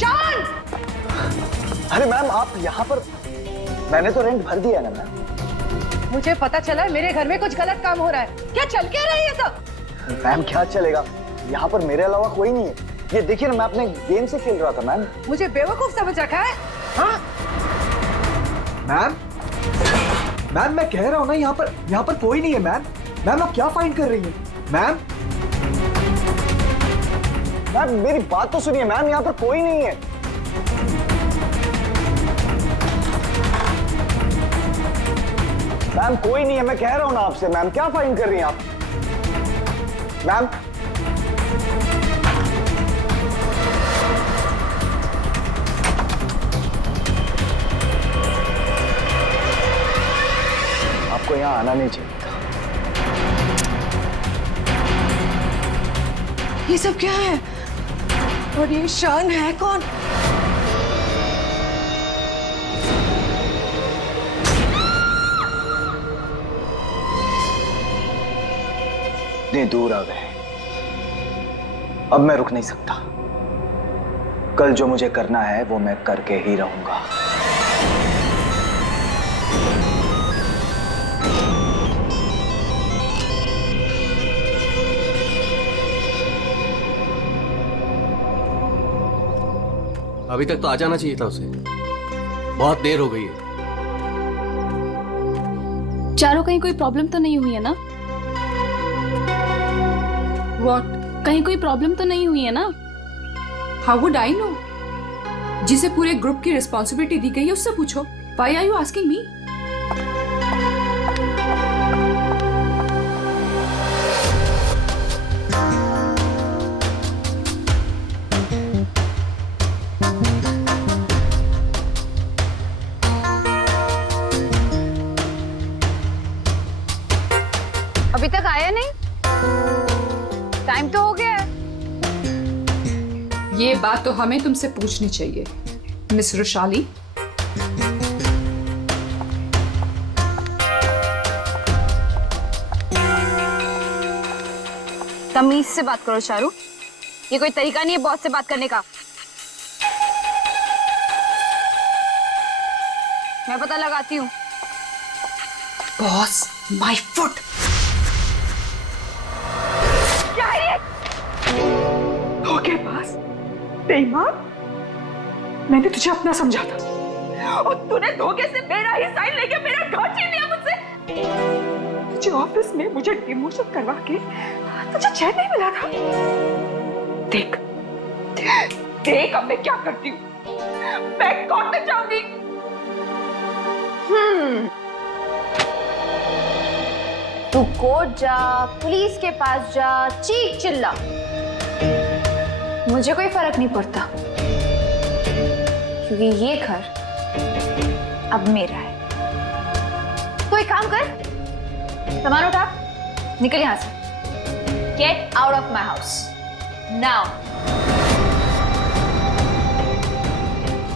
शान! अरे मैम आप यहाँ पर, मैंने तो रेंट भर दिया ना मैम। मुझे पता चला है मेरे घर में कुछ गलत काम हो रहा है। क्या चल क्या रहा है ये सब? मैम क्या चलेगा, यहाँ पर मेरे अलावा कोई नहीं है। ये देखिए ना, मैं अपने गेम से खेल रहा था मैम। मुझे बेवकूफ समझ रखा है? हाँ? मैम मैम मैं कह रहा हूँ ना, यहाँ पर कोई नहीं है मैम। मैम आप क्या फाइंड कर रही हैं मैम? मैम मेरी बात तो सुनिए मैम, यहाँ पर कोई नहीं है। मैम कोई नहीं है, मैं कह रहा हूँ ना आपसे। मैम क्या फाइंड कर रही हैं आप? मैम आपको यहाँ आना नहीं चाहिए था। ये सब क्या है? और ये शान है कौन? इतने दूर आ गए, अब मैं रुक नहीं सकता। कल जो मुझे करना है वो मैं करके ही रहूंगा। अभी तक तो आ जाना चाहिए था उसे, बहुत देर हो गई है। चारों कहीं कोई प्रॉब्लम तो नहीं हुई है ना? What? कहीं कोई प्रॉब्लम तो नहीं हुई है ना? How would I know? जिसे पूरे ग्रुप की रिस्पॉन्सिबिलिटी दी गई है उससे पूछो। Why are you asking me? अभी तक आया नहीं? टाइम तो हो गया है। ये बात तो हमें तुमसे पूछनी चाहिए, मिस रुशाली। तमीज से बात करो चारू, ये कोई तरीका नहीं है बॉस से बात करने का। मैं पता लगाती हूँ। Boss, my foot. क्या है ये? धोखेबाज, बेईमान। मैंने तुझे अपना समझा था और तूने धोखे से मेरा ही साइन लेके मेरा घर छीन लिया मुझसे। तुझे ऑफिस में मुझे डिमोशन करवा के तुझे चैन नहीं मिला था। देख देख अब मैं क्या करती हूँ। मैं कोर्ट में जाऊंगी। तू कोर्ट जा, पुलिस के पास जा, चीख चिल्ला, मुझे कोई फर्क नहीं पड़ता, क्योंकि ये घर अब मेरा है। तो एक काम कर, सामान उठा, निकल यहां से। Get out of my house now.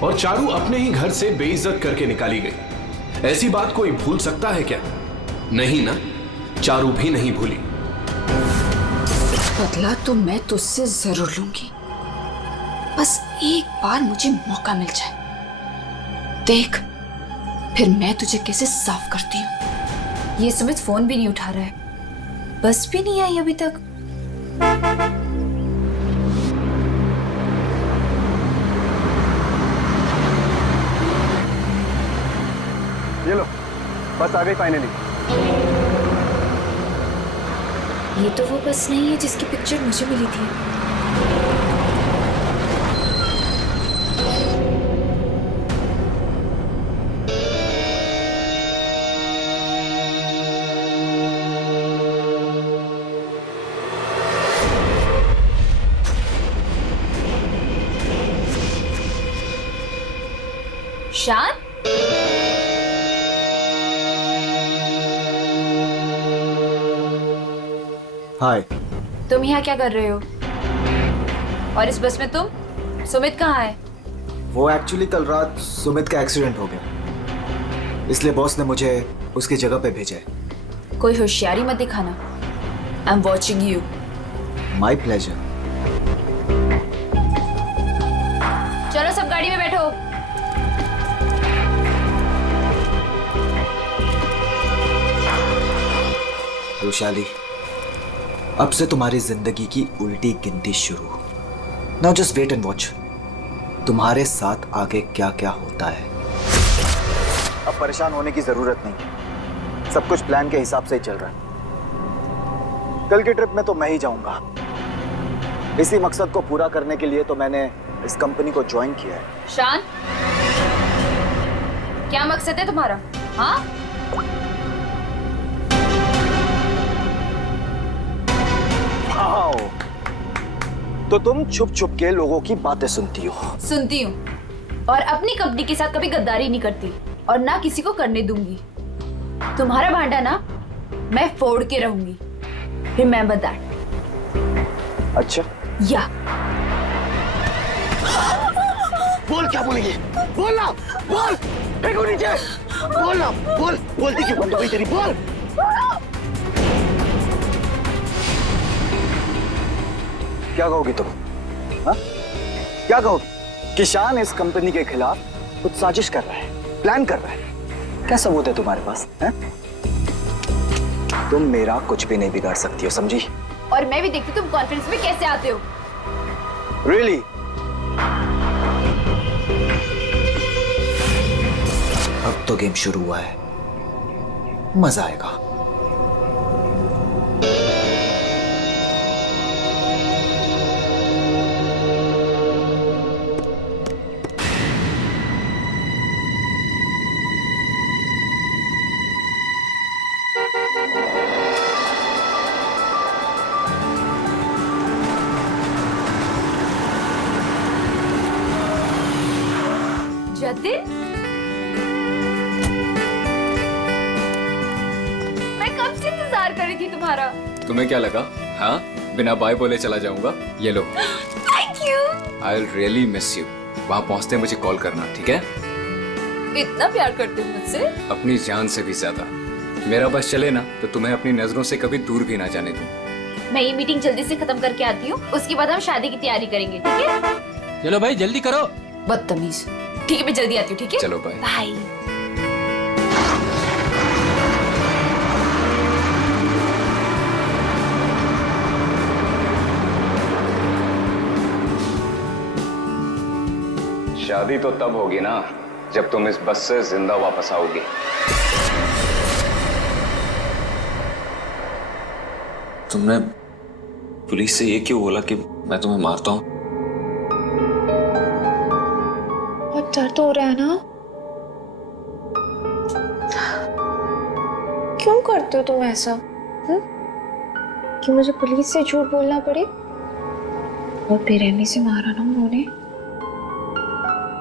और चारू अपने ही घर से बेइज्जत करके निकाली गई। ऐसी बात कोई भूल सकता है क्या? नहीं ना, चारू भी नहीं भूली। बदला तो मैं तुझसे जरूर लूंगी, बस एक बार मुझे मौका मिल जाए। देख फिर मैं तुझे कैसे साफ करती हूँ। ये सुमित फोन भी नहीं उठा रहा है, बस भी नहीं आई अभी तक। ये लो, बस आ गई फाइनली। ये तो वो बस नहीं है जिसकी पिक्चर मुझे मिली थी। शान, हाय। तुम यहाँ क्या कर रहे हो? और इस बस में तुम? सुमित कहाँ है? वो एक्चुअली कल रात सुमित का एक्सीडेंट हो गया, इसलिए बॉस ने मुझे उसकी जगह पे भेजा है। कोई होशियारी मत दिखाना। I am watching you. My pleasure. चलो रुशाली, अब से तुम्हारी जिंदगी की उल्टी गिनती शुरू। Now just wait and watch तुम्हारे साथ आगे क्या क्या होता है। अब परेशान होने की जरूरत नहीं, सब कुछ प्लान के हिसाब से ही चल रहा है। कल की ट्रिप में तो मैं ही जाऊंगा। इसी मकसद को पूरा करने के लिए तो मैंने इस कंपनी को ज्वाइन किया है। शान, क्या मकसद है तुम्हारा? हाँ, वाओ, तो तुम छुप छुप के लोगों की बातें सुनती हो। सुनती हूँ, और अपनी कंपनी के साथ कभी गद्दारी नहीं करती और ना किसी को करने दूंगी। तुम्हारा भांडा ना मैं फोड़ के रहूंगी। Remember that. अच्छा, या बोल क्या बोलेगी? बोल ना, बोल, फेंको नीचे, बोल ना, बोल, बोलती क्यों बंद हो गई तेरी? बोल। क्या कहोगी तुम? हाँ? क्या कहोगी? कि शान इस कंपनी के खिलाफ कुछ साजिश कर रहा है, प्लान कर रहा है। क्या सबूत है तुम्हारे पास? है? तुम मेरा कुछ भी नहीं बिगाड़ सकती हो, समझी? और मैं भी देखती तुम कॉन्फ्रेंस में कैसे आते हो। Really? अब तो गेम शुरू हुआ है, मजा आएगा। जतिन, मैं कब से इंतजार कर रही थी तुम्हारा। तुम्हें क्या लगा? हाँ, बिना बाय बोले चला जाऊंगा? ये लो। Thank you. I will really miss you. वहाँ पहुँचते मुझे कॉल करना, ठीक है? इतना प्यार करते हो मुझसे? अपनी जान से भी ज्यादा। मेरा बस चले ना तो तुम्हें अपनी नजरों से कभी दूर भी ना जाने दूं। मैं ये मीटिंग जल्दी से खत्म करके आती हूँ, उसके बाद हम शादी की तैयारी करेंगे, ठीक है? चलो भाई जल्दी करो। बदतमीज। ठीक है, मैं जल्दी आती हूँ, ठीक है? चलो बाय। बाय। शादी तो तब होगी ना जब तुम इस बस से जिंदा वापस आओगी। तुमने पुलिस से ये क्यों बोला कि मैं तुम्हें मारता हूँ? बहुत डर तो हो रहा है ना? क्यों करते हो तुम ऐसा? कि मुझे पुलिस से झूठ बोलना पड़े? और बेरहमी से मारा ना उन्होंने।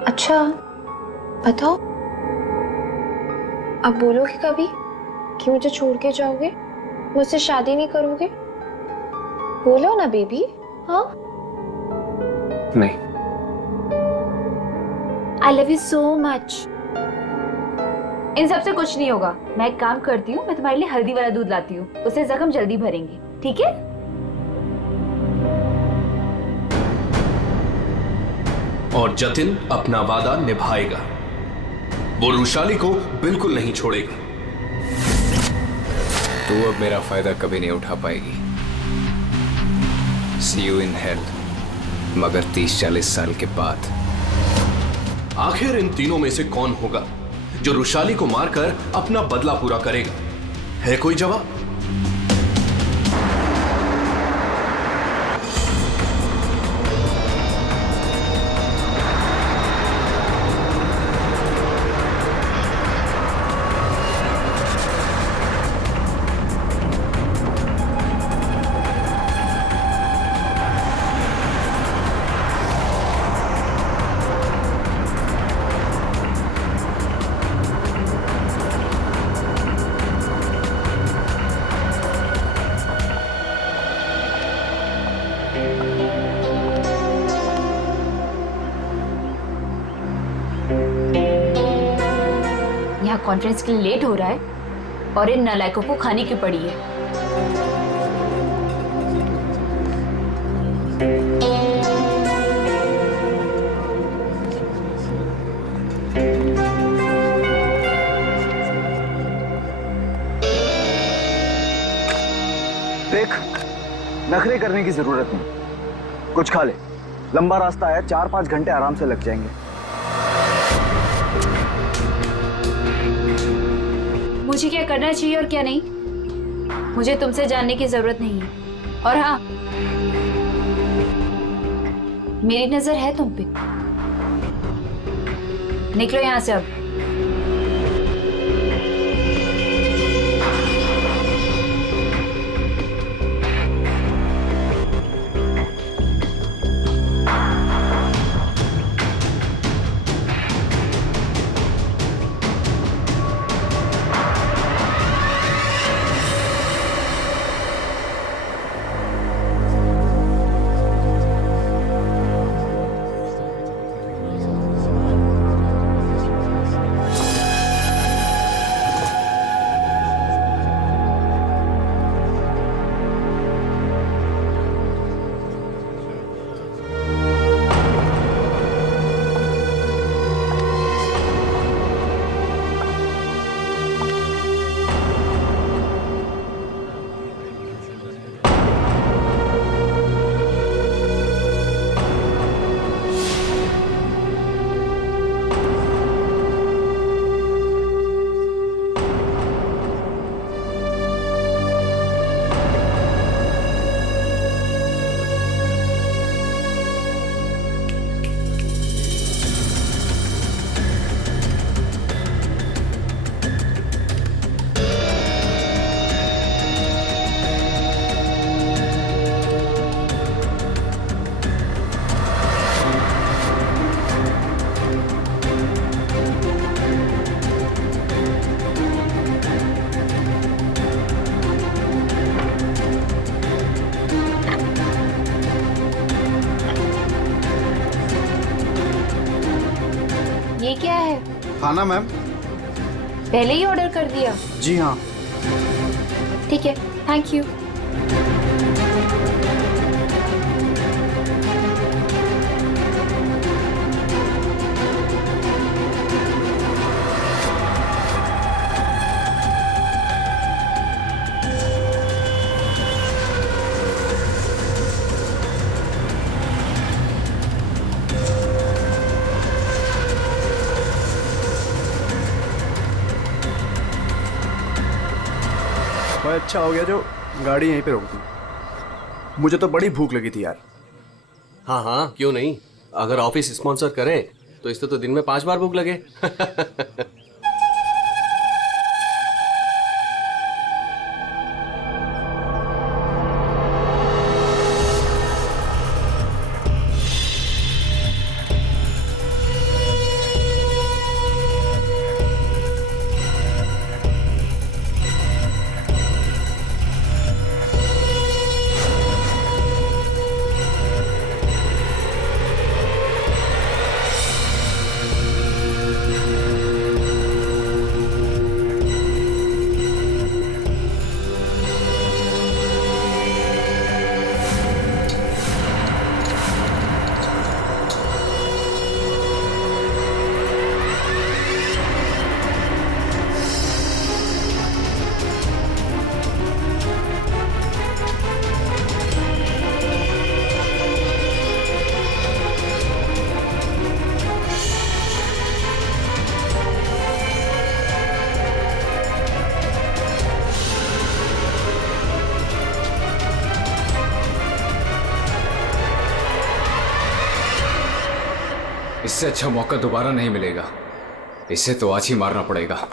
अच्छा बताओ, अब बोलोगे कभी कि मुझे छोड़ के जाओगे, मुझसे शादी नहीं करोगे? बोलो ना बेबी। हाँ, नहीं। I love you so much। इन सब से कुछ नहीं होगा। मैं एक काम करती हूँ, मैं तुम्हारे लिए हल्दी वाला दूध लाती हूँ, उससे जख्म जल्दी भरेंगे, ठीक है? और जतिन अपना वादा निभाएगा। वो रुशाली को बिल्कुल नहीं छोड़ेगा। तू अब मेरा फायदा कभी नहीं उठा पाएगी। See you in hell। मगर 30-40 साल के बाद। आखिर इन तीनों में से कौन होगा जो रुशाली को मारकर अपना बदला पूरा करेगा? है कोई जवाब? यहाँ कॉन्फ्रेंस के लिए लेट हो रहा है और इन नालायकों को खाने की पड़ी है। नखरे करने की जरूरत नहीं, कुछ खा ले। लंबा रास्ता है, 4-5 घंटे आराम से लग जाएंगे। मुझे क्या करना चाहिए और क्या नहीं, मुझे तुमसे जानने की जरूरत नहीं है। और हाँ, मेरी नजर है तुम पे। निकलो यहां से अब। ये क्या है? खाना मैम। पहले ही ऑर्डर कर दिया? जी हाँ। ठीक है, थैंक यू। भाई अच्छा हो गया जो गाड़ी यहीं पे रोक दी, मुझे तो बड़ी भूख लगी थी यार। हाँ हाँ, क्यों नहीं। अगर ऑफिस स्पॉन्सर करे तो इससे तो दिन में 5 बार भूख लगे। इससे अच्छा मौका दोबारा नहीं मिलेगा, इसे तो आज ही मारना पड़ेगा।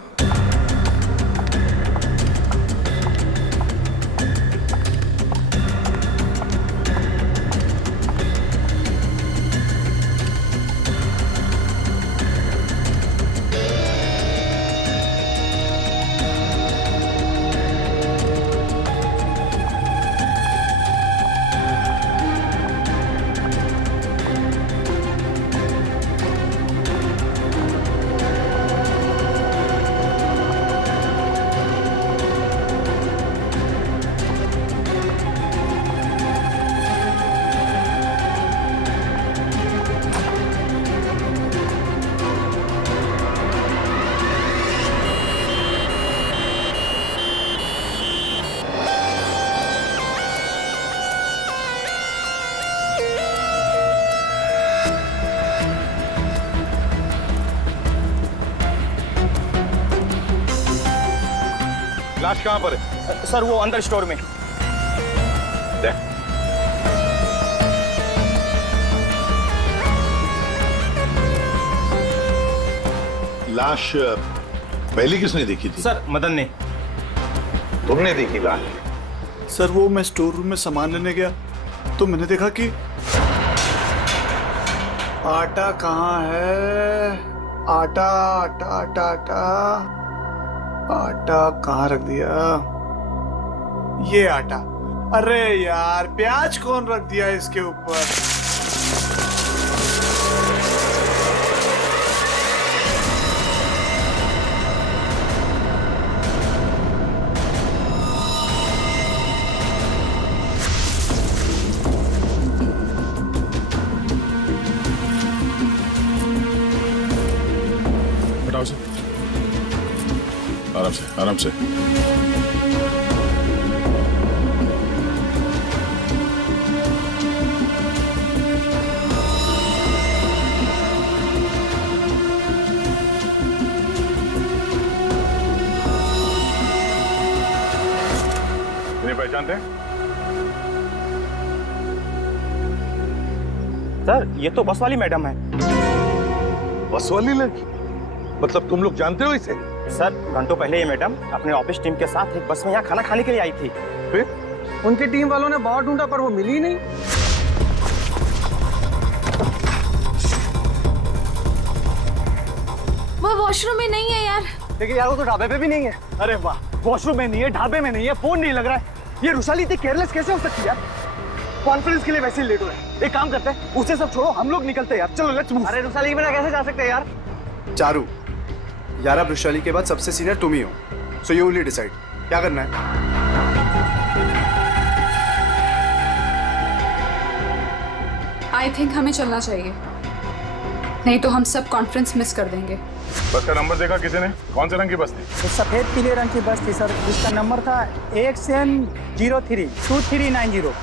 लाश कहाँ पर है? सर वो अंदर स्टोर में। लाश पहले किसने देखी थी? सर मदन ने। तुमने देखी लाश? सर वो मैं स्टोर रूम में सामान लेने गया तो मैंने देखा कि आटा कहाँ है? आटा आटा आटा आटा आटा कहाँ रख दिया? ये आटा। अरे यार प्याज कौन रख दिया इसके ऊपर? आराम से आराम से। इन्हें पहचानते हैं? सर ये तो बस वाली मैडम है। बस वाली लड़की? मतलब तुम लोग जानते हो इसे? सर घंटों पहले ये मैडम अपने ऑफिस टीम के साथ एक बस में यहाँ खाना खाने के लिए आई थी। फिर उनकी टीम वालों ने बहुत ढूंढा पर वो मिली ही नहीं। वो वॉशरूम में नहीं है यार। लेकिन यार वो तो ढाबे पे भी नहीं है। अरे वाह, वॉशरूम में नहीं है, ढाबे में नहीं है, फोन नहीं लग रहा है। ये रुशाली इतनी केयरलेस कैसे हो सकती है यार? कॉन्फ्रेंस के लिए वैसे ही लेट हो रहा है। एक काम करते हैं, उसे सब छोड़ो, हम लोग निकलते हैं यार। चलो लेट्स मूव। अरे रुशाली के बिना कैसे जा सकते हैं यार? चारू यार, अब वैशाली के बाद सबसे सीनियर तुम ही हो, सो यू विल डिसाइड क्या करना है। आई थिंक हमें चलना चाहिए, नहीं तो हम सब कॉन्फ्रेंस मिस कर देंगे। बस का नंबर देखा किसी ने? कौन से रंग की बस थी? सफेद पीले रंग की बस थी सर, जिसका नंबर था XN03 2390।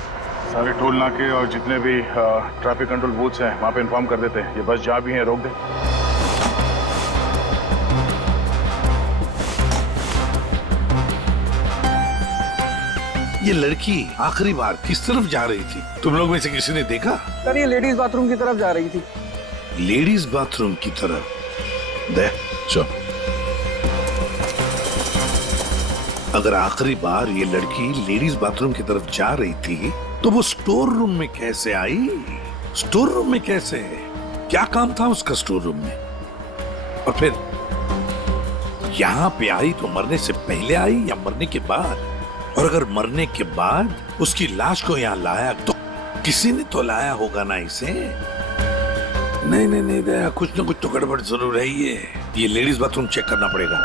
सारे टोल नाके और जितने भी ट्रैफिक कंट्रोल बूथ्स हैं वहाँ पे इन्फॉर्म कर देते हैं। ये बस जहाँ भी है रोक दे। ये लड़की आखिरी बार किस तरफ जा रही थी? तुम लोग में से किसी ने देखा? सर ये लेडीज बाथरूम की तरफ जा रही थी। लेडीज बाथरूम की तरफ? दे चलो। अगर आखिरी बार ये लड़की लेडीज बाथरूम की तरफ जा रही थी तो वो स्टोर रूम में कैसे आई? स्टोर रूम में कैसे? क्या काम था उसका स्टोर रूम में? और फिर यहाँ पे आई तो मरने से पहले आई या मरने के बाद? और अगर मरने के बाद उसकी लाश को यहाँ लाया तो किसी ने तो लाया होगा ना इसे। नहीं नहीं नहीं दया, कुछ ना कुछ तो गड़बड़ जरूर है। ये लेडीज बाथरूम चेक करना पड़ेगा।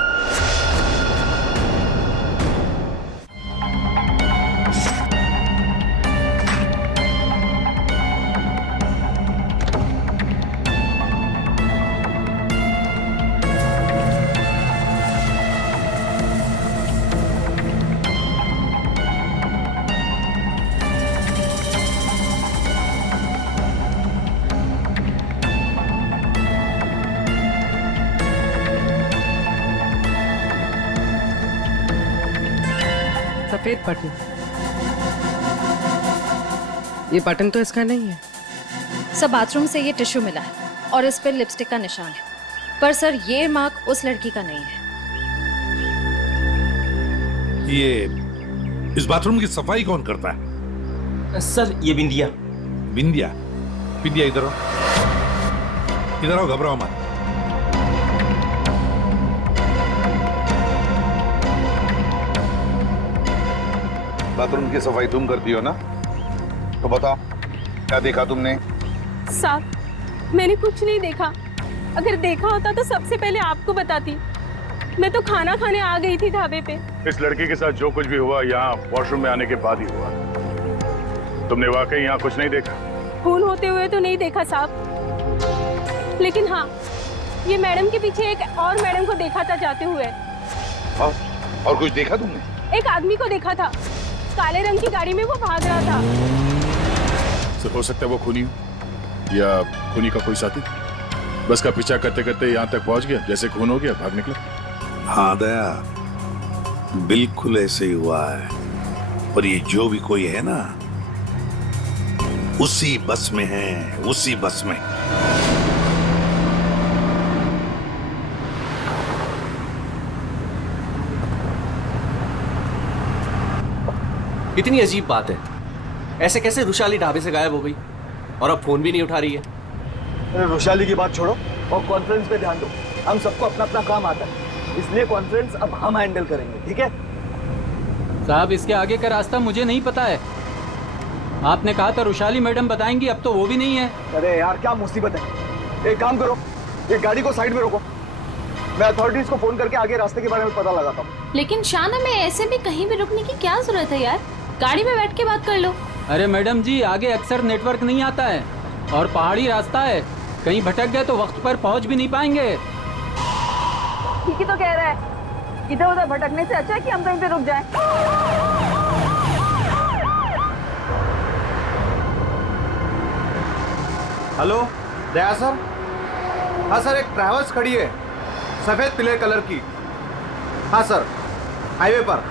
सफेद बटन, ये बटन तो इसका नहीं है। सर बाथरूम से ये टिश्यू मिला है और इस पर लिपस्टिक का निशान है, पर सर ये मार्क उस लड़की का नहीं है। ये इस बाथरूम की सफाई कौन करता है? सर ये बिंदिया। बिंदिया? बिंदिया इधर आओ, इधर आओ, घबराओ मत। बाथरूम की सफाई तुम करती हो ना? तो बताओ क्या देखा तुमने? साहब मैंने कुछ नहीं देखा, अगर देखा होता तो सबसे पहले आपको बताती। मैं तो खाना खाने आ गई थी ढाबे पे। इस लड़की के साथ जो कुछ भी हुआ यहाँ वॉशरूम में आने के बाद ही हुआ। तुमने वाकई यहाँ कुछ नहीं देखा? खून होते हुए तो नहीं देखा साहब, लेकिन हाँ ये मैडम के पीछे एक और मैडम को देखा था जाते हुए। और कुछ देखा तुमने? एक आदमी को देखा था, काले रंग की गाड़ी में वो भाग रहा था। तो हो सकता है वो खूनी हो या खूनी का कोई साथी। बस का पीछा करते करते यहाँ तक पहुंच गया, जैसे खून हो गया भाग निकला। हाँ दया, बिल्कुल ऐसे ही हुआ है। और ये जो भी कोई है ना, उसी बस में है, उसी बस में। कितनी अजीब बात है, ऐसे कैसे रुशाली ढाबे से गायब हो गई और अब फोन भी नहीं उठा रही है। अरे रुशाली की बात छोड़ो और कॉन्फ्रेंस पे ध्यान दो। हम सबको अपना अपना काम आता है, इसलिए कॉन्फ्रेंस अब हम हैंडल करेंगे, ठीक है? साहब इसके आगे का रास्ता मुझे नहीं पता है। आपने कहा था रुशाली मैडम बताएंगी, अब तो वो भी नहीं है। अरे यार क्या मुसीबत है। एक काम करो, ये गाड़ी को साइड में रोको, मैं अथॉरिटीज को फोन करके आगे रास्ते के बारे में पता लगाता हूँ। लेकिन शाना में ऐसे भी कहीं भी रुकने की क्या जरूरत है यार, गाड़ी में बैठ के बात कर लो। अरे मैडम जी, आगे अक्सर नेटवर्क नहीं आता है और पहाड़ी रास्ता है, कहीं भटक गए तो वक्त पर पहुंच भी नहीं पाएंगे। ठीक ही तो कह रहा है, इधर उधर भटकने से अच्छा है कि हम कहीं पे रुक जाएं। हेलो दया सर। हाँ सर, एक ट्रैवल्स खड़ी है सफेद पीले कलर की। हाँ सर, हाईवे पर।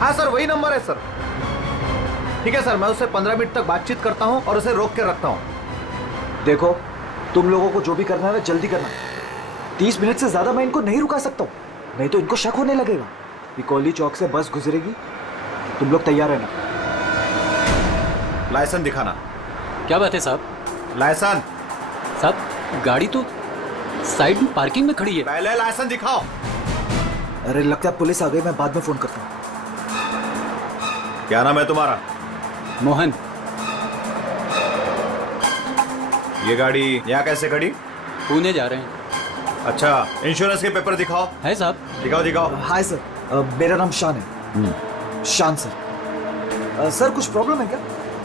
हाँ सर, वही नंबर है सर। ठीक है सर, मैं उससे 15 मिनट तक बातचीत करता हूँ और उसे रोक के रखता हूँ। देखो, तुम लोगों को जो भी करना है ना जल्दी करना। 30 मिनट से ज्यादा मैं इनको नहीं रुका सकता हूँ, नहीं तो इनको शक होने लगेगा। पिकोली चौक से बस गुजरेगी, तुम लोग तैयार रहना। लाइसेंस दिखाना। क्या बात है साहब? लाइसेंस साहब गाड़ी तो साइड में पार्किंग में खड़ी है। पहले लाइसेंस दिखाओ। अरे लगता है पुलिस आ गई, मैं बाद में फोन करता हूँ। क्या नाम है तुम्हारा? मोहन। ये गाड़ी यहाँ कैसे खड़ी? पुणे जा रहे हैं। अच्छा, इंश्योरेंस के पेपर दिखाओ। है साहब? दिखाओ दिखाओ। हाय सर, मेरा नाम शान है। शान सर। सर कुछ प्रॉब्लम है क्या?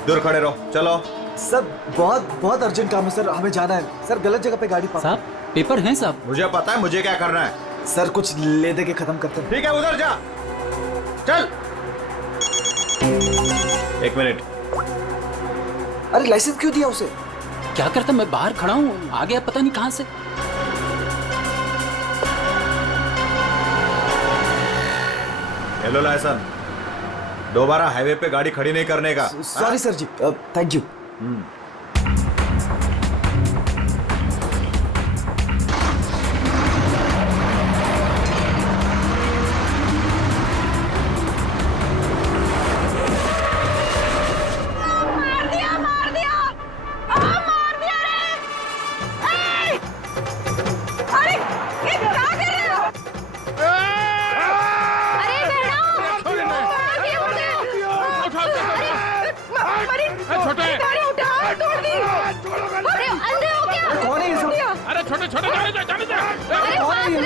दूर खड़े रहो, चलो। सर बहुत अर्जेंट काम है सर, हमें जाना है। सर गलत जगह पे गाड़ी पार्क। साहब पेपर हैं साहब? मुझे पता है मुझे क्या करना है। सर कुछ ले दे के खत्म करते हैं। ठीक है, उधर जा। चल। 1 मिनट। अरे लाइसेंस क्यों दिया उसे? क्या करता, मैं बाहर खड़ा हूँ, आ गया पता नहीं कहाँ से। हेलो लाइसेंस, दोबारा हाईवे पे गाड़ी खड़ी नहीं करने का। सॉरी सर जी, थैंक यू।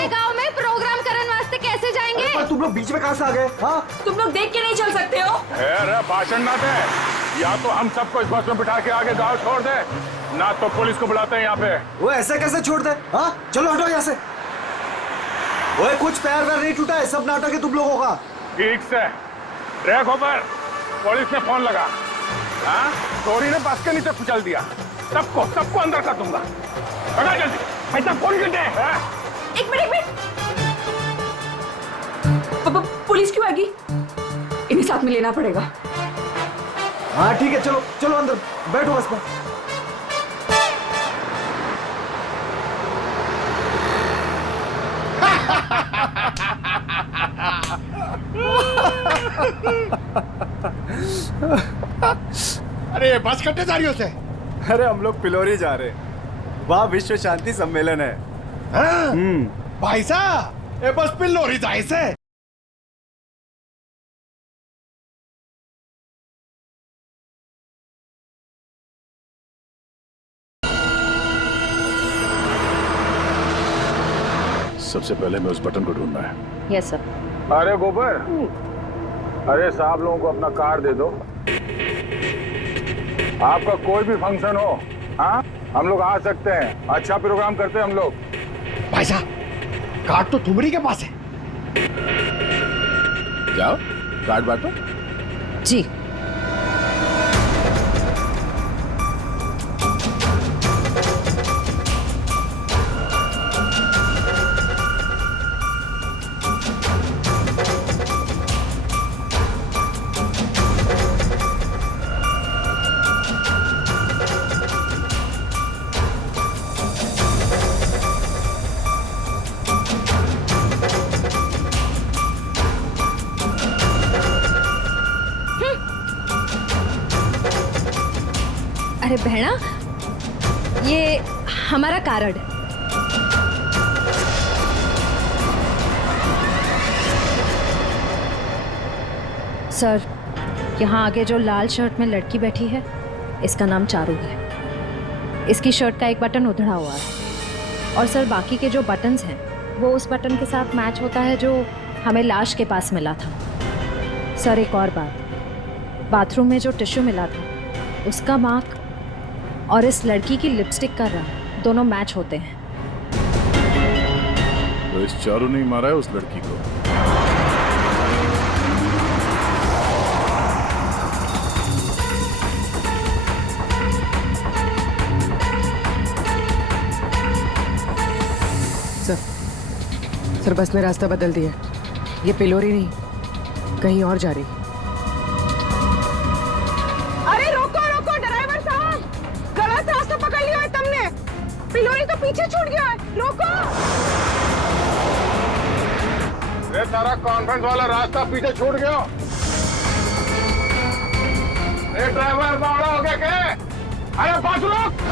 गांव में प्रोग्राम करने वास्ते कैसे जाएंगे? पर तुम लोग बीच में कहां से आ गए? हाँ, तुम लोग देख के नहीं चल सकते हो? अरे भाषण ना दे, या तो हम सबको इस बस में बिठा के आगे गांव छोड़ दे, ना तो पुलिस को बुलाते हैं यहाँ पे। वो ऐसे कैसे छोड़ दे? हाँ चलो हटो यहाँ से। ओए कुछ पैर वैर नहीं टूटा है, सब नाटक है तुम लोगों का। ठीक से ट्रैक ऊपर, पुलिस ने फोन लगा। हाँ, चोरी ने बस के नीचे कुचल दिया। सबको अंदर कर दूंगा। पकड़ जल्दी, ऐसा फोन कर दे। एक मिनट। पुलिस क्यों आएगी? इन्हें साथ में लेना पड़ेगा। हाँ ठीक है, चलो चलो अंदर बैठो बस में। अरे बस कट्टे जा रही हो से? अरे हम लोग पिलोरी जा रहे हैं, वहाँ विश्व शांति सम्मेलन है। भाई साहब, ये बस पिलोरी जाए से? सबसे पहले हमें उस बटन को ढूंढना है। Yes sir. अरे गोबर, अरे साहब लोगों को अपना कार्ड दे दो। आपका कोई भी फंक्शन हो, हाँ, हम लोग आ सकते हैं। अच्छा प्रोग्राम करते हैं हम लोग। भाई साहब, कार्ड तो तुमरी के पास है। क्या कार्ड बांटो? जी। अरे बहना, ये हमारा कार्ड। सर, यहाँ आगे जो लाल शर्ट में लड़की बैठी है, इसका नाम चारू है। इसकी शर्ट का एक बटन उधड़ा हुआ है और सर बाकी के जो बटन्स हैं वो उस बटन के साथ मैच होता है जो हमें लाश के पास मिला था। सर एक और बात, बाथरूम में जो टिश्यू मिला था उसका मार्क और इस लड़की की लिपस्टिक का रंग दोनों मैच होते हैं। तो इस चारू ने मारा है उस लड़की को। सर बस ने रास्ता बदल दिया। ये पिलोरी नहीं, कहीं और जा रही। अरे रोको रोको ड्राइवर साहब, गलत रास्ता पकड़ लिया है तुमने। पिलोरी तो पीछे छूट गया है, रोको। ये तारा कॉन्फ्रेंस वाला रास्ता पीछे छूट गया। ये ड्राइवर बावड़ा हो गया क्या? अरे पास रोक।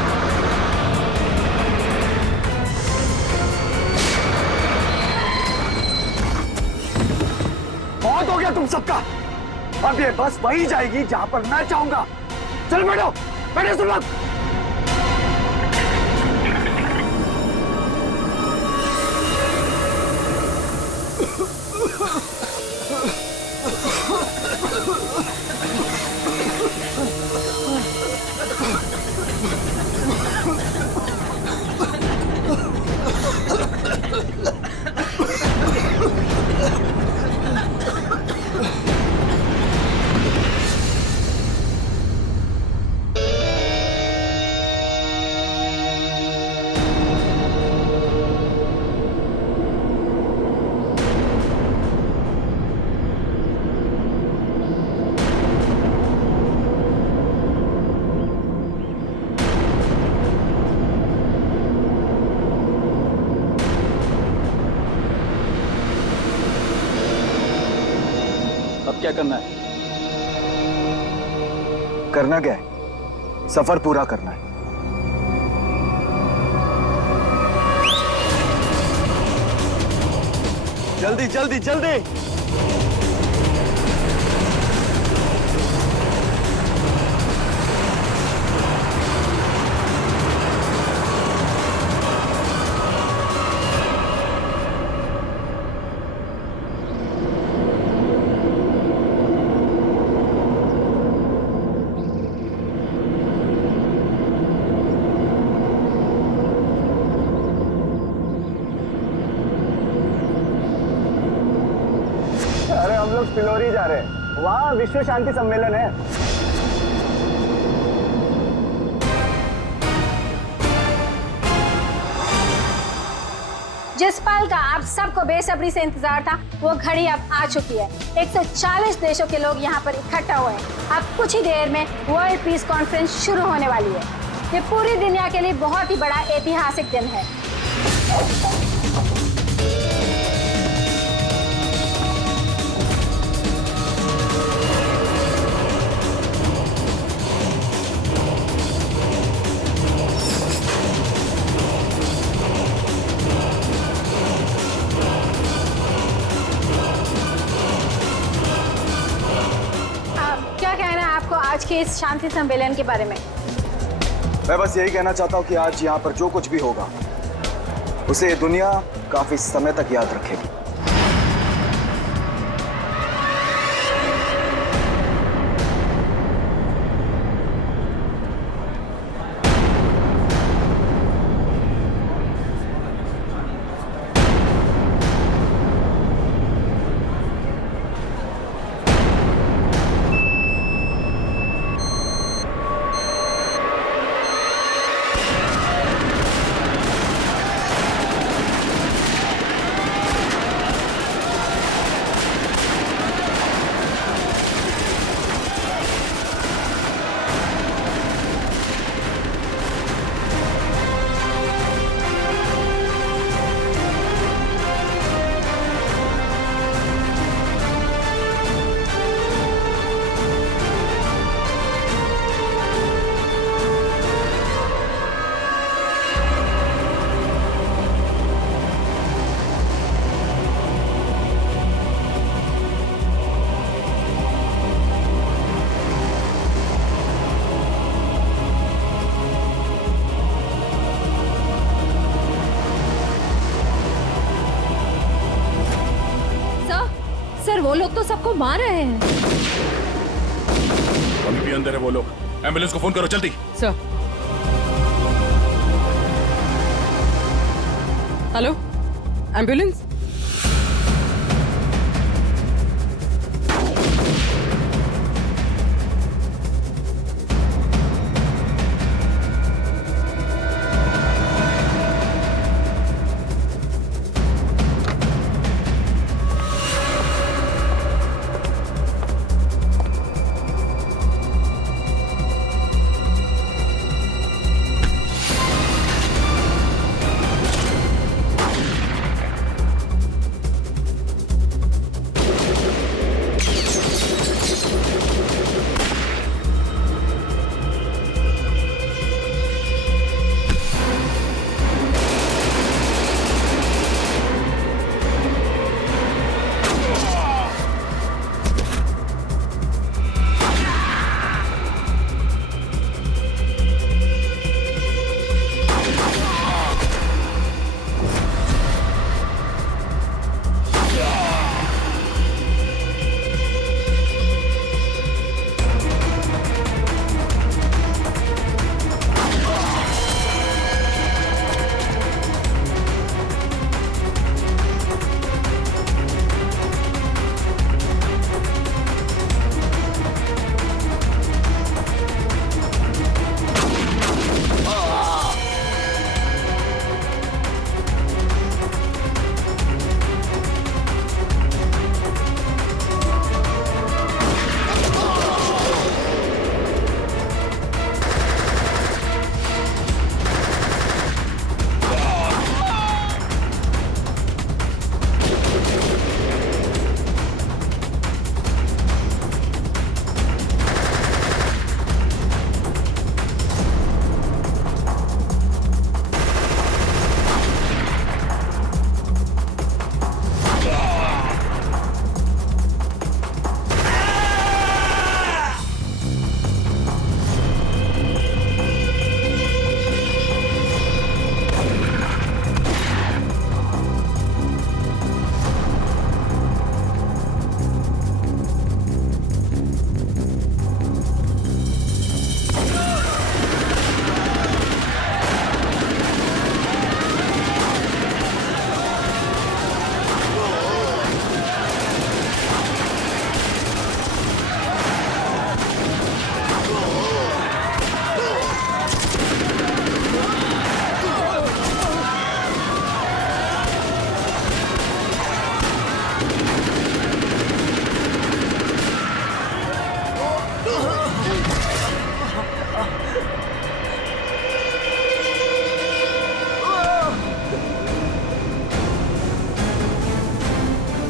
बहुत हो गया तुम सबका। अब ये बस वही जाएगी जहां पर मैं चाहूंगा। चल बैठो, बैठो सब लोग। अब क्या करना है? करना क्या है? सफर पूरा करना है। जल्दी जल्दी जल्दी। अरे हम लोग पिलोरी जा रहे हैं, वहाँ विश्व शांति सम्मेलन है। जिस पल का आप सबको बेसब्री से इंतजार था, वो घड़ी अब आ चुकी है। 140 देशों के लोग यहाँ पर इकट्ठा हुए हैं। अब कुछ ही देर में वर्ल्ड पीस कॉन्फ्रेंस शुरू होने वाली है। ये पूरी दुनिया के लिए बहुत ही बड़ा ऐतिहासिक दिन है। क्या कहना है आपको आज के इस शांति सम्मेलन के बारे में? मैं बस यही कहना चाहता हूँ कि आज यहाँ पर जो कुछ भी होगा उसे दुनिया काफी समय तक याद रखेगी। वो लोग तो सबको मार रहे हैं। अभी भी अंदर है वो लोग। एम्बुलेंस को फोन करो जल्दी। सर। Hello, ambulance.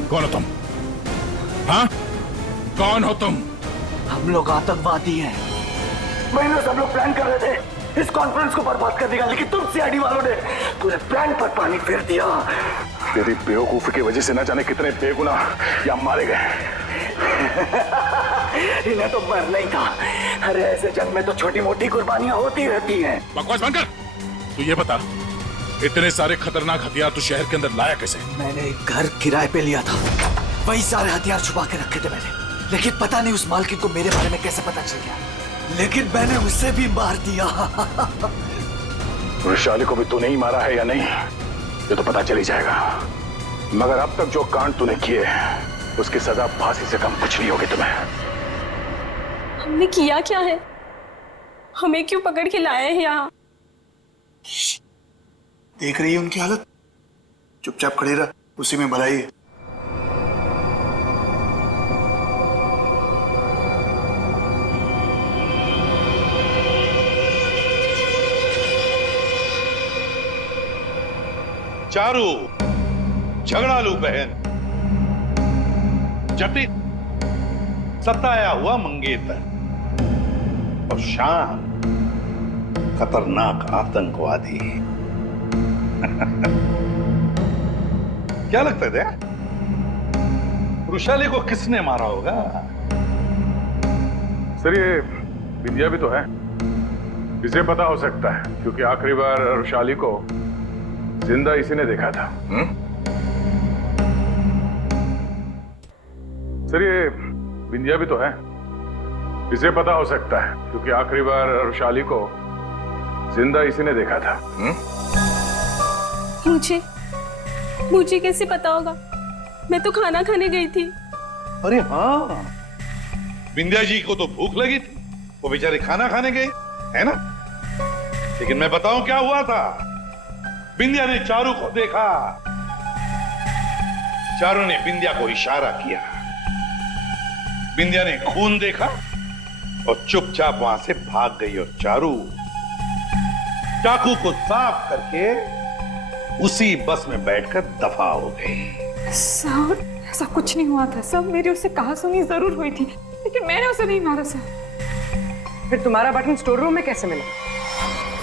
कौन हो तुम? हाँ, कौन हो तुम? हम लोग आतंकवादी हैं। महीनों से हम लोग प्लान कर रहे थे इस कॉन्फ्रेंस को बर्बाद करने का, लेकिन तुम सीआईडी वालों ने पूरे प्लान पर पानी फेर दिया। तेरी बेवकूफी की वजह से न जाने कितने बेगुनाह यहाँ मारे गए। इन्हें तो मरना ही था। अरे ऐसे जंग में तो छोटी मोटी कुर्बानियां होती रहती हैं। बकवास बंद कर। तू ये बता, इतने सारे खतरनाक हथियार तू शहर के अंदर लाया कैसे? मैंने एक घर किराए पे लिया था, वही सारे हथियार छुपा के रखे थे मैंने। लेकिन पता नहीं उस मालकिन को मेरे बारे में कैसे पता चल गया, लेकिन मैंने उसे भी मार दिया। वैशाली को भी तूने ही मारा है या नहीं, ये तो पता चल ही जाएगा। मगर अब तक जो कांड तूने किए उसकी सजा फांसी से कम कुछ नहीं होगी तुम्हें। हमने किया क्या है? हमें क्यों पकड़ के लाए हैं यहाँ? देख रही है उनकी हालत, चुपचाप खड़ी रह, उसी में भलाई है। चारू, झगड़ालू बहन, जटिल सताया हुआ मंगेतर और शाम खतरनाक आतंकवादी। क्या लगता है वृषाली को किसने मारा होगा? सर ये विद्या भी तो है, इसे पता हो सकता है क्योंकि आखिरी बार वृषाली को जिंदा इसी ने देखा था। सर ये बिंदिया भी तो है, इसे पता हो सकता है क्योंकि आखिरी बार रुशाली को जिंदा इसी ने देखा था। मुझे कैसे पता होगा? मैं तो खाना खाने गई थी। अरे हाँ, बिंदिया जी को तो भूख लगी थी, वो बेचारे खाना खाने गए, है ना? लेकिन मैं बताऊं क्या हुआ था। बिंदिया ने चारू को देखा, चारू ने बिंदिया को इशारा किया, बिंदिया ने खून देखा और चुपचाप वहां से भाग गई और चारू चाकू को साफ करके उसी बस में बैठकर दफा हो गई। सर ऐसा कुछ नहीं हुआ था सर, मेरी उससे कहासुनी जरूर हुई थी लेकिन मैंने उसे नहीं मारा सर। फिर तुम्हारा बटन स्टोर रूम में कैसे मिला?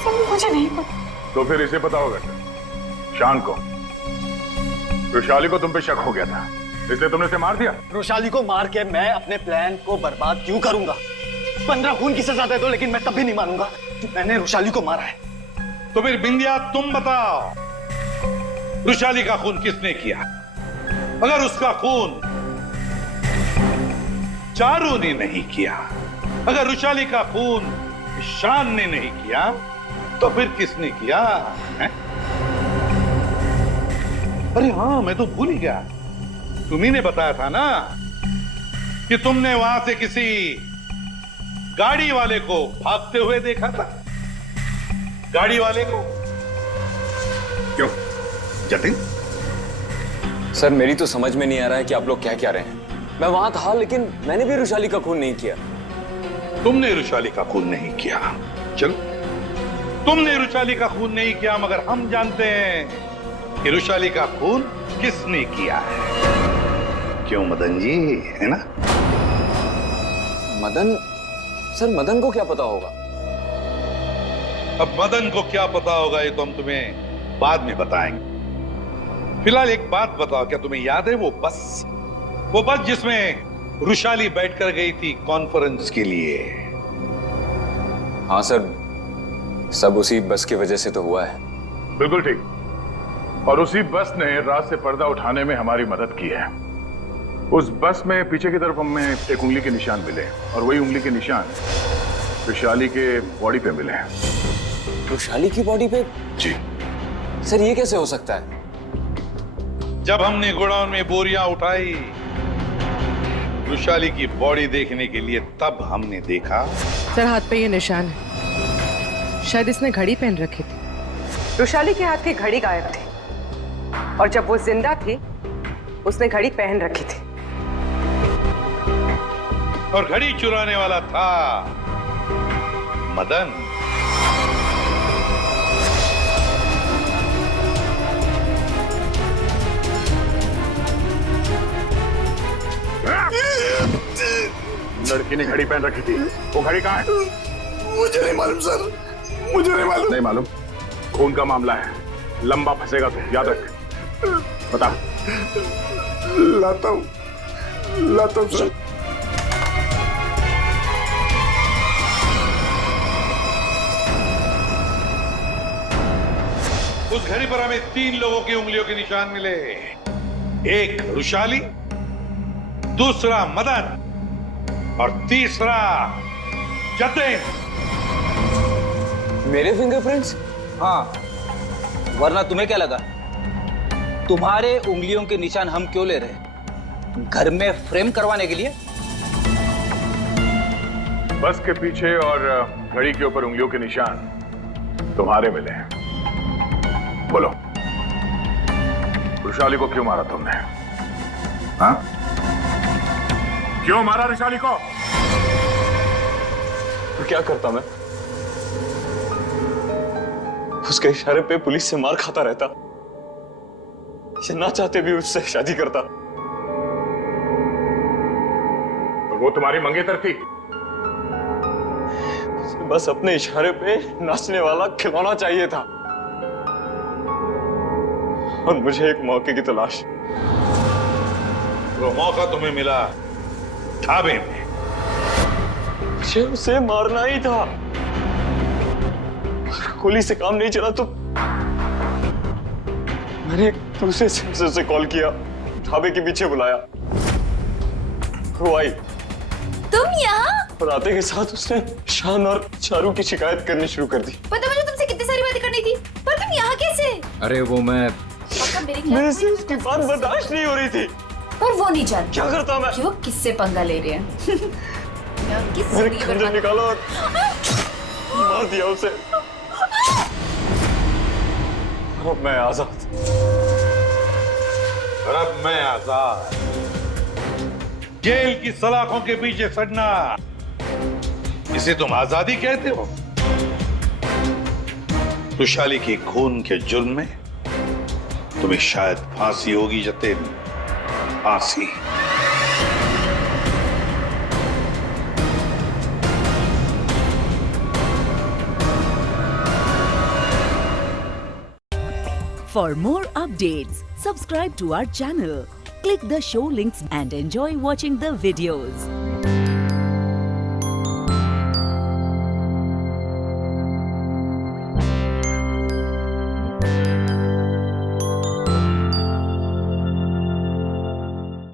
सर मुझे नहीं पता। तो फिर इसे पता होगा शान को, रुशाली को तुम पे शक हो गया था इसलिए तुमने उसे मार दिया। रुशाली को मार के मैं अपने प्लान को बर्बाद क्यों करूंगा? 15 खून की सजा दे दो लेकिन मैं तभी नहीं मानूंगा कि मैंने रुशाली को मारा है। तो फिर बिंदिया तुम बताओ, रुशाली का खून किसने किया? अगर उसका खून चारू ने नहीं किया, अगर रुशाली का खून शान ने नहीं किया, तो फिर किसने किया है? अरे हाँ, मैं तो भूल ही गया, तुम्ही ने बताया था ना कि तुमने वहां से किसी गाड़ी वाले को भागते हुए देखा था। गाड़ी वाले को क्यों जतिन? सर मेरी तो समझ में नहीं आ रहा है कि आप लोग क्या कह रहे हैं। मैं वहां था लेकिन मैंने भी रुशाली का खून नहीं किया। तुमने रुशाली का खून नहीं किया, चलो तुमने रुशाली का खून नहीं किया, मगर हम जानते हैं कि रुशाली का खून किसने किया है। क्यों मदन जी, है ना? मदन? सर मदन को क्या पता होगा? अब मदन को क्या पता होगा ये तो हम तुम्हें बाद में बताएंगे। फिलहाल एक बात बताओ, क्या तुम्हें याद है वो बस जिसमें रुशाली बैठकर गई थी कॉन्फ्रेंस के लिए? हाँ सर, सब उसी बस की वजह से तो हुआ है। बिल्कुल ठीक, और उसी बस ने रात से पर्दा उठाने में हमारी मदद की है। उस बस में पीछे की तरफ हमें एक उंगली के निशान मिले और वही उंगली के निशान रुशाली के बॉडी पे मिले हैं। रुशाली की बॉडी पे? जी सर, ये कैसे हो सकता है? जब हमने गोडाउन में बोरियां उठाई रुशाली की बॉडी देखने के लिए, तब हमने देखा। सर हाथ पे ये निशान है, शायद इसने घड़ी पहन रखी थी। रुशाली के हाथ की घड़ी गायब थी और जब वो जिंदा थी उसने घड़ी पहन रखी थी। और घड़ी चुराने वाला था मदन। लड़की ने घड़ी पहन रखी थी, वो घड़ी कहाँ है? मुझे नहीं मालूम सर, मुझे नहीं मालूम। नहीं मालूम? खून का मामला है, लंबा फंसेगा तो याद रख। बता। लाता हूं सर। उस घड़ी पर हमें 3 लोगों की उंगलियों के निशान मिले, एक रुशाली, दूसरा मदन और तीसरा जतिन। मेरे फिंगरप्रिंट्स? हाँ, वरना तुम्हें क्या लगा तुम्हारे उंगलियों के निशान हम क्यों ले रहे? घर में फ्रेम करवाने के लिए? बस के पीछे और घड़ी के ऊपर उंगलियों के निशान तुम्हारे मिले हैं। बोलो, रुशाली को क्यों मारा तुमने? हाँ? क्यों मारा रुशाली को? तो क्या करता मैं? उसके इशारे पे पुलिस से मार खाता रहता, या ना चाहते भी उससे शादी करता। तो वो तुम्हारी मंगेतर थी? बस अपने इशारे पे नाचने वाला खिलौना चाहिए था और मुझे एक मौके की तलाश। वो मौका तुम्हें मिला ढाबे में। मुझे उसे मारना ही था। गोली से काम नहीं चला तो मैंने एक दूसरे सेंसर से कॉल किया, ढाबे के पीछे बुलाया। वो आई तुम यहाँ? और आते के साथ उसने शान और चारू की शिकायत करनी शुरू कर दी। पता मुझे तुमसे कितनी सारी बातें करनी थी, पर तुम यहाँ कैसे? अरे वो मैं मेरे से उसकी बात बर्दाश्त नहीं हो रही थी। और वो नहीं जानती क्या करता मैं? क्यों किससे पंगा ले रहे हैं? मेरे खंजर निकाला और मार दिया उसे। अब मैं आजाद। और अब मैं आजाद। जेल की सलाखों के पीछे सड़ना, इसे तुम आजादी कहते हो? रुशाली के खून के जुर्म में तुम्हें शायद फांसी होगी जतिन, फांसी। For more updates, subscribe to our channel, click the show links and enjoy watching the videos.